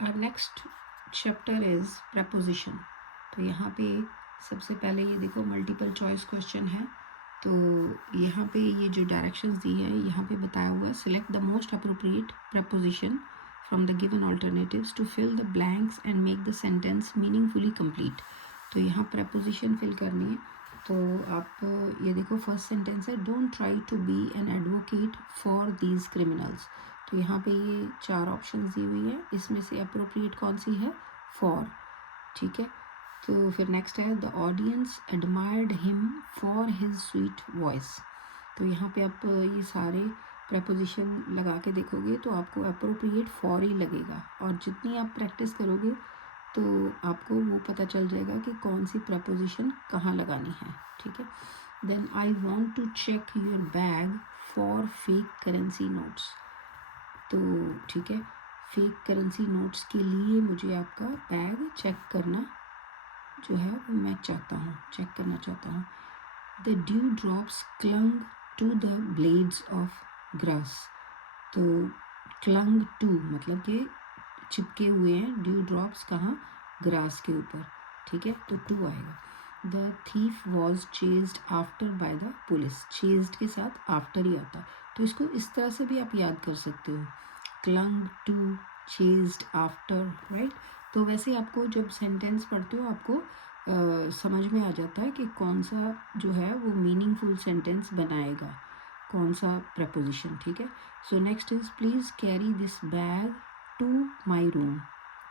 Next chapter is preposition. तो यहाँ पे सबसे पहले ये देखो मल्टीपल चॉइस क्वेश्चन है। तो यहाँ पे ये जो डायरेक्शंस दी है यहाँ पे बताया हुआ, select the most appropriate preposition from the given alternatives to fill the blanks and make the sentence meaningfully complete. तो यहाँ प्रपोजिशन फिल करनी है। तो आप ये देखो फर्स्ट सेंटेंस है, don't try to be an advocate for these criminals. तो यहाँ पे ये 4 ऑप्शंस दी हुई है, इसमें से अप्रोप्रिएट कौन सी है, फॉर। ठीक है, तो फिर नेक्स्ट है, the audience admired him for his sweet voice. तो यहाँ पे आप ये सारे प्रपोजिशन लगा के देखोगे तो आपको अप्रोप्रिएट फॉर ही लगेगा, और जितनी आप प्रैक्टिस करोगे तो आपको वो पता चल जाएगा कि कौन सी प्रपोजिशन कहाँ लगानी है। ठीक है, then I want to check your bag for fake currency notes. तो ठीक है, फेक करेंसी नोट्स के लिए मुझे आपका बैग चेक करना जो है वो मैं चाहता हूँ, चेक करना चाहता हूँ। The dew drops clung to the blades of grass. तो क्लंग टू मतलब कि चिपके हुए हैं, ड्यू ड्रॉप्स कहाँ, ग्रास के ऊपर। ठीक है, तो टू आएगा। The thief was chased after by the police. Chased के साथ आफ्टर ही आता है, तो इसको इस तरह से भी आप याद कर सकते हो, clung to, chased after, right. तो वैसे आपको जब सेंटेंस पढ़ते हो आपको समझ में आ जाता है कि कौन सा जो है वो मीनिंगफुल सेंटेंस बनाएगा, कौन सा प्रपोजिशन। ठीक है, so next is please carry this bag to my room.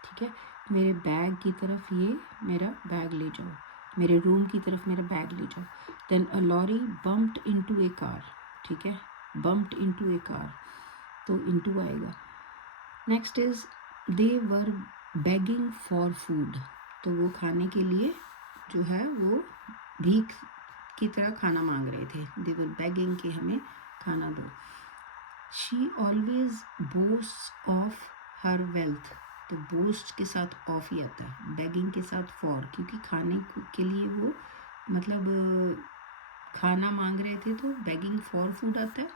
ठीक है, मेरे बैग की तरफ ये मेरा बैग ले जाओ, मेरे रूम की तरफ मेरा बैग ले जाओ। देन अ लॉरी बम्प्ड इनटू ए कार। ठीक है, बम्प्ड इनटू ए कार, तो इनटू आएगा। Next is they were begging for food. तो वो खाने के लिए जो है वो भीख की तरह खाना मांग रहे थे, दे वर बेगिंग कि हमें खाना दो। She always boast of her wealth. तो बोस्ट के साथ ऑफ ही आता है, बेगिंग के साथ फॉर, क्योंकि खाने के लिए वो मतलब खाना मांग रहे थे, तो बेगिंग फॉर फूड आता है।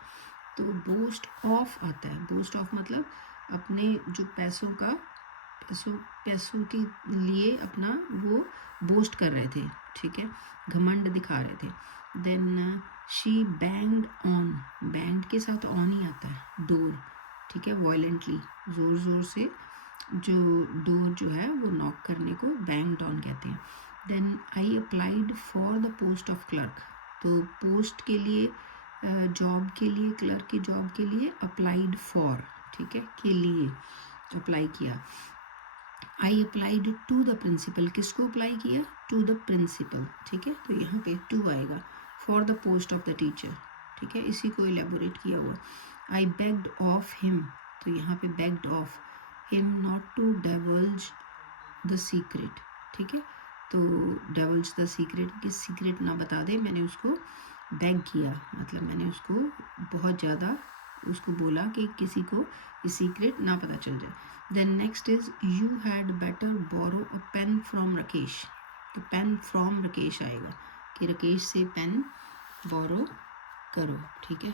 तो बोस्ट ऑफ आता है, बोस्ट ऑफ मतलब अपने जो पैसों के लिए अपना वो बोस्ट कर रहे थे। ठीक है, घमंड दिखा रहे थे। Then she banged on, banged के साथ ऑन ही आता है, डोर। ठीक है, वायलेंटली, ज़ोर ज़ोर से जो डोर जो है वो नॉक करने को बैंग्ड ऑन कहते हैं। Then I applied for the post of clerk. तो पोस्ट के लिए, जॉब के लिए, क्लर्क की जॉब के लिए अप्लाइड फॉर, ठीक है, के लिए अप्लाई किया। I applied to the principal, किसको अप्लाई किया, टू द प्रिंसिपल। ठीक है, तो यहाँ पे टू आएगा। For the post of the teacher, ठीक है, इसी को एलेबोरेट किया हुआ। आई बेग्ड ऑफ हिम, तो यहाँ पे begged of him not to divulge the secret. ठीक है, तो डिवल्ज द सीक्रेट, कि सीक्रेट ना बता दे, मैंने उसको बेग किया, मतलब मैंने उसको बहुत ज़्यादा उसको बोला कि किसी को ये सीक्रेट ना पता चल जाए। Then next is you had better borrow a pen from Rakesh. तो पेन फ्रॉम राकेश आएगा कि राकेश से पेन बोरो करो। ठीक है,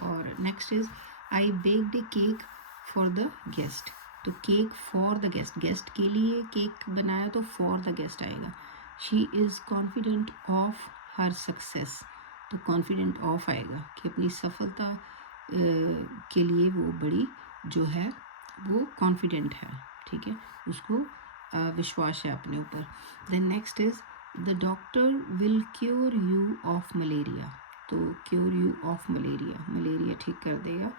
और next is I baked a cake for the guest. तो cake for the guest, guest के लिए केक बनाया तो फॉर द गेस्ट आएगा। She is confident of her success. तो कॉन्फिडेंट ऑफ आएगा कि अपनी सफलता के लिए वो बड़ी जो है वो कॉन्फिडेंट है। ठीक है, उसको विश्वास है अपने ऊपर। Then next is the doctor will cure you of malaria. तो cure you of malaria, malaria ठीक कर देगा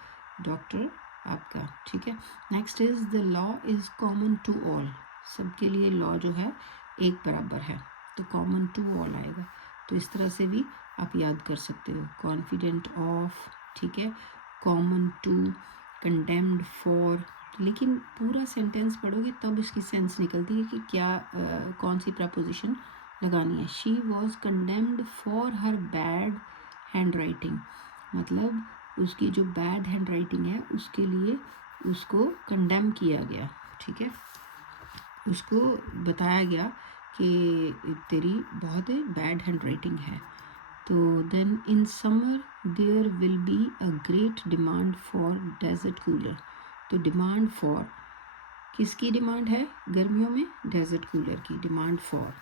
डॉक्टर आपका। ठीक है, next is the law is common to all. सबके लिए लॉ जो है एक बराबर है, तो कॉमन टू ऑल आएगा। तो इस तरह से भी आप याद कर सकते हो, कॉन्फिडेंट ऑफ, ठीक है, कॉमन टू, कंडेम्ड फॉर। लेकिन पूरा सेंटेंस पढ़ोगे तब इसकी सेंस निकलती है कि क्या कौन सी प्रपोजिशन लगानी है। She was condemned for her bad hand writing, मतलब उसकी जो बैड हैंड राइटिंग है उसके लिए उसको कंडेम किया गया। ठीक है, उसको बताया गया कि तेरी बहुत बैड हैंड राइटिंग है। तो then in summer there will be a great demand for desert cooler. तो डिमांड फॉर किसकी डिमांड है गर्मियों में? डेजर्ट कूलर की demand for.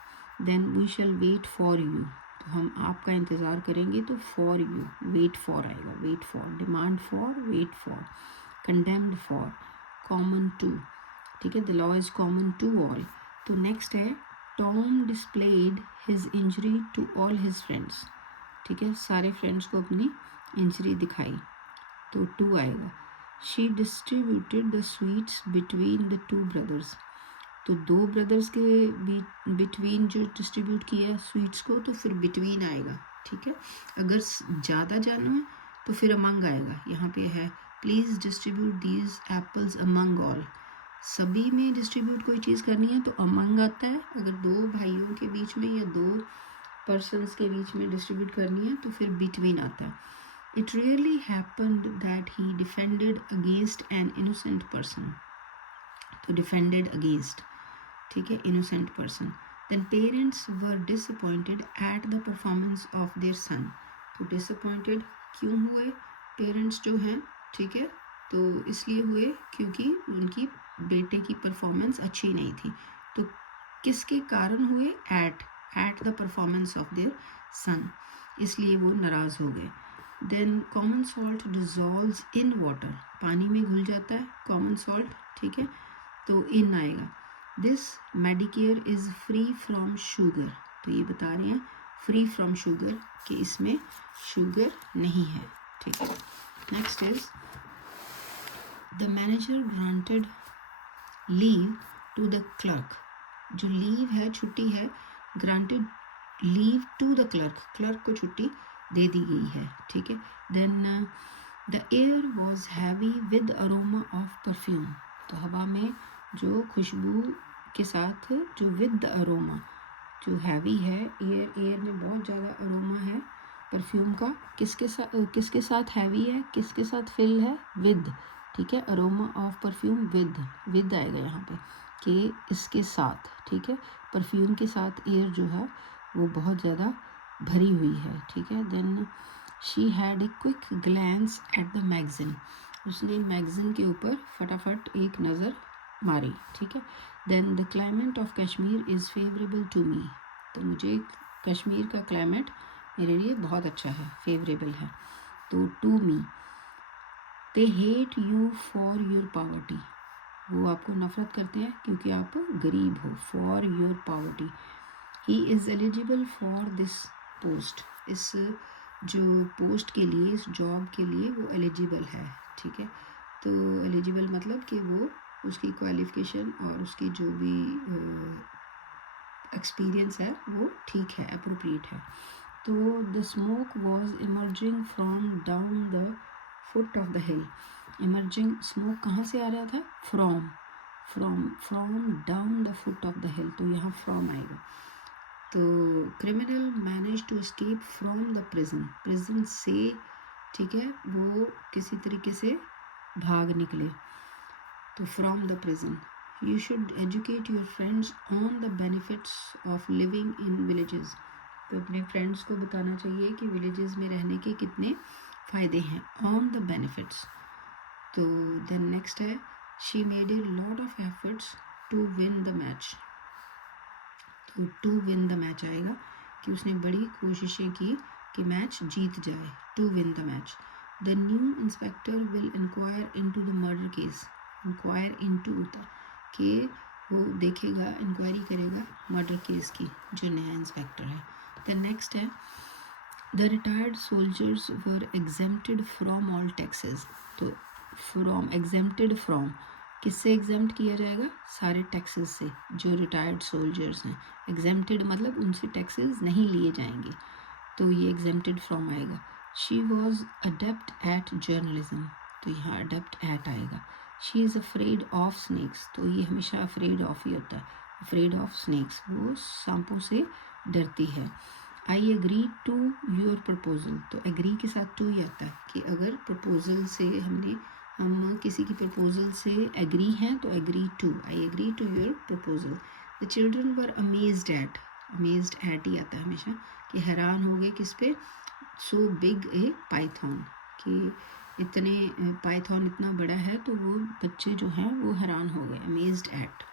Then we shall wait for you, तो हम आपका इंतज़ार करेंगे, तो फॉर यू, वेट फॉर आएगा, wait for, demand for, wait for, condemned for, common to, ठीक है, the law is common to all. तो नेक्स्ट है Tom displayed his injury to all his friends, ठीक है, सारे फ्रेंड्स को अपनी इंजरी दिखाई, तो टू आएगा। She distributed the sweets between the two brothers, तो दो ब्रदर्स के बिटवीन जो डिस्ट्रीब्यूट किया स्वीट्स को, तो फिर बिटवीन आएगा, ठीक है। अगर ज़्यादा जाना है तो फिर अमंग आएगा, यहाँ पे है please distribute these apples among all, सभी में डिस्ट्रीब्यूट कोई चीज़ करनी है तो अमंग आता है, अगर दो भाइयों के बीच में या दो पर्सन्स के बीच में डिस्ट्रीब्यूट करनी है तो फिर बिटवीन आता है। It rarely happened that he defended against an innocent person, तो defended against, ठीक है, innocent person. Then parents were disappointed at the performance of their son, तो disappointed क्यों हुए parents जो हैं, ठीक है, तो इसलिए हुए क्योंकि उनकी बेटे की परफॉर्मेंस अच्छी नहीं थी, तो किसके कारण हुए? at the performance of their son, इसलिए वो नाराज़ हो गए। Then common salt dissolves in water, पानी में घुल जाता है कॉमन सॉल्ट, ठीक है, तो इन आएगा। This Medicare is free from sugar, तो ये बता रहे हैं फ्री फ्रॉम शुगर कि इसमें शुगर नहीं है, ठीक है। Next is the manager granted leave to the clerk, जो लीव है छुट्टी है, granted leave to the clerk, clerk को छुट्टी दे दी गई है, ठीक है। Then the air was heavy with aroma of perfume, तो हवा में जो खुशबू के साथ जो विद अरोमा, जो हैवी है, एयर में बहुत ज़्यादा अरोमा है परफ्यूम का, किसके साथ हैवी है, किसके साथ फिल है? विद, ठीक है, अरोमा ऑफ परफ्यूम विद आएगा यहाँ पे कि इसके साथ, ठीक है, परफ्यूम के साथ एयर जो है वो बहुत ज़्यादा भरी हुई है, ठीक है। Then she had a quick glance at the magazine, उसने मैगज़ीन के ऊपर फटाफट एक नज़र मारी, ठीक है। Then the climate of Kashmir is favourable to me, तो मुझे कश्मीर का क्लाइमेट मेरे लिए बहुत अच्छा है, फेवरेबल है, तो to me. They hate you for your poverty, वो आपको नफ़रत करते हैं क्योंकि आप गरीब हो, for your poverty. He is eligible for this post, इस जो पोस्ट के लिए, इस जॉब के लिए वो एलिजिबल है, ठीक है, तो एलिजिबल मतलब कि वो उसकी क्वालिफ़िकेशन और उसकी जो भी एक्सपीरियंस है वो ठीक है, अप्रोप्रिएट है। तो the smoke was emerging from down the foot of the hill, emerging smoke कहाँ से आ रहा था? From down the foot of the hill, तो यहाँ फ्रॉम आएगा। तो criminal manage to escape from the prison से, ठीक है, वो किसी तरीके से भाग निकले, तो from the prison. You should educate your friends on the benefits of living in villages, तो अपने फ्रेंड्स को बताना चाहिए कि विलेजेस में रहने के कितने फ़ायदे हैं, ऑन द बेनिफिट्स। तो देन नेक्स्ट है she made a lot of efforts to win the match, तो टू विन द मैच आएगा कि उसने बड़ी कोशिशें की कि मैच जीत जाए, to win the match. The new inspector will inquire into the murder case, inquire into होता कि वो देखेगा, इंक्वायरी करेगा मर्डर केस की, जो नया इंस्पेक्टर है। द नेक्स्ट है the retired soldiers were exempted from all taxes, तो फ्रॉम, एग्जेम्प्टेड फ्रॉम, किससे एग्जेम्प्ट किया जाएगा? सारे टैक्सेस से, जो रिटायर्ड सोल्जर्स हैं, एग्जेम्प्टेड मतलब उनसे टैक्सेस नहीं लिए जाएंगे, तो ये एग्जेम्प्टेड फ्रॉम आएगा। She was adept at journalism, तो यहाँ अडेप्ट एट आएगा। She is afraid of snakes, तो ये हमेशा अफ्रेड ऑफ ही होता है, अफ्रेड ऑफ स्नैक्स, वो सांपों से डरती है। I agree to your proposal, तो एग्री के साथ टू ही आता है कि अगर प्रपोजल से हम किसी की प्रपोजल से एग्री हैं तो agree to, I agree to your proposal. The children were amazed at ही आता है हमेशा कि हैरान हो गए किस पे? सो बिग ए पाइथन, कि इतने पाइथन इतना बड़ा है, तो वो बच्चे जो हैं वो हैरान हो गए, अमेज्ड एट,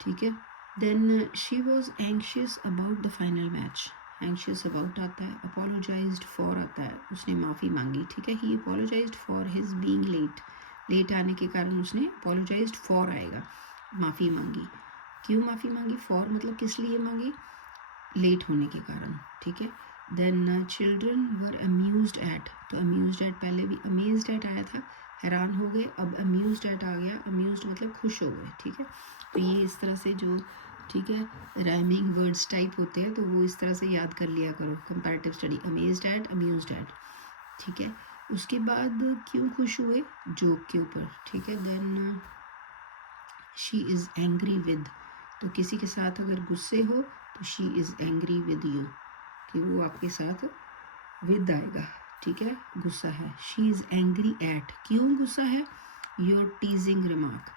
ठीक है। Then she was anxious about the final match, anxious about आता है, अपोलोजाइज्ड फॉर आता है, उसने माफ़ी मांगी, ठीक है। He apologised for his being late, late आने के कारण उसने अपोलोजाइज्ड फॉर आएगा, माफ़ी मांगी। क्यों माफ़ी मांगी? फॉर मतलब किस लिए मांगी? लेट होने के कारण, ठीक है। Then children were amused at, तो अम्यूज्ड एट पहले भी अमेज्ड एट आया था, हैरान हो गए, अब अम्यूज्ड एट आ गया, अम्यूज्ड मतलब खुश हो गए, ठीक है। तो ये इस तरह से जो, ठीक है, राइमिंग वर्ड्स टाइप होते हैं, तो वो इस तरह से याद कर लिया करो, comparative study, amazed at, amused at, ठीक है। उसके बाद क्यों खुश हुए? जोक के ऊपर, ठीक है। Then she is angry with, तो किसी के साथ अगर गुस्से हो तो she is angry with you, कि वो आपके साथ विद आएगा, ठीक है, गुस्सा है। शी इज़ एंग्री एट, क्यों गुस्सा है? योर टीजिंग रिमार्क,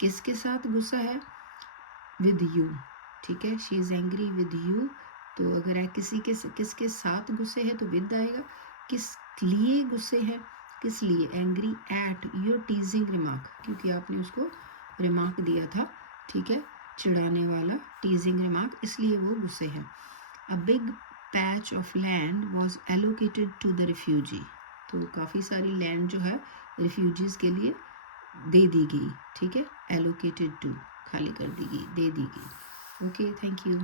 किसके साथ गुस्सा है? विद यू, ठीक है। She is angry with you, तो अगर है किसके साथ गुस्से है तो विद आएगा। किस लिए गुस्से है? किस लिए? एंग्री एट योर टीजिंग रिमार्क, क्योंकि आपने उसको रिमार्क दिया था, ठीक है, चिढ़ाने वाला टीजिंग रिमार्क, इसलिए वो गुस्से है। A big patch of land was allocated to the refugee, तो काफ़ी सारी लैंड जो है रिफ्यूजीज़ के लिए दे दी गई, ठीक है, एलोकेटेड टू, खाली कर दी गई, दे दी गई। Okay, thank you.